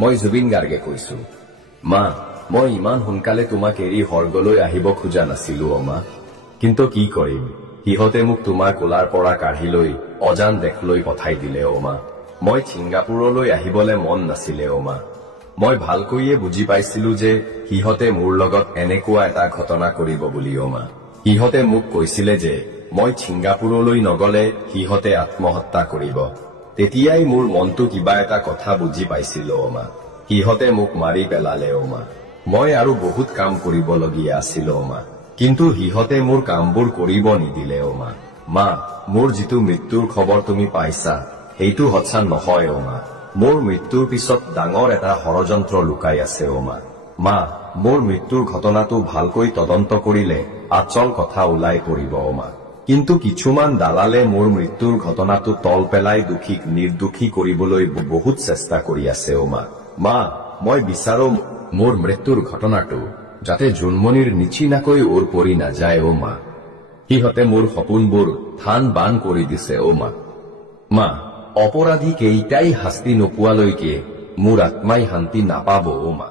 মই জুবিন গাৰ্গে কৈছো। মা, মই ইমান সোনকালে তোমাক এৰি স্বৰ্গলৈ আহিব খোজা নাছিলো মা, কিন্তু কি কৰিম, সিহঁতে মোক তোমাৰ কোলাৰ পৰা কাঢ়ি লৈ অজান দেশলৈ পঠাই দিলে মা। মই ছিংগাপুৰলৈ আহিবলৈ মন নাছিলে মা। মই ভালকৈয়ে বুজি পাইছিলো যে সিহঁতে মোৰ লগত এনেকুৱা এটা ঘটনা কৰিব বুলি মা। সিহঁতে মোক কৈছিলে যে মই ছিংগাপুৰলৈ নগলে সিহঁতে আত্মহত্যা কৰিব। তেতিয়াই মোৰ মনটো কিবা এটা কথা বুজি পাইছিল মা। সিহঁতে মোক মাৰি পেলালে মা। মই আৰু বহুত কাম কৰিবলগীয়া আছিল মা, কিন্তু সিহঁতে মোৰ কামবোৰ কৰিব নিদিলে মা। মা, মোৰ যিটো মৃত্যুৰ খবৰ তুমি পাইছা সেইটো সঁচা নহয় মা। মোৰ মৃত্যুৰ পিছত ডাঙৰ এটা ষড়যন্ত্ৰ লুকাই আছে মা। মা, মোৰ মৃত্যুৰ ঘটনাটো ভালকৈ তদন্ত কৰিলে আচল কথা ওলাই পৰিব মা। কিন্তু কিছুমান দালালে মোৰ মৃত্যুৰ ঘটনাটো তল পেলাই দোষীক নিৰ্দোষী কৰিবলৈ বহুত চেষ্টা কৰি আছে মা। মা, মই বিচাৰো মোৰ মৃত্যুৰ ঘটনাটো যাতে জোনমণিৰ নিচিনাকৈ ওৰ পৰি নাযায় মা। সিহঁতে মোৰ সপোনবোৰ থান বান কৰি দিছে মা। মা, অপৰাধী কেইটাই শাস্তি নোপোৱালৈকে মোৰ আত্মাই শান্তি নাপাব মা।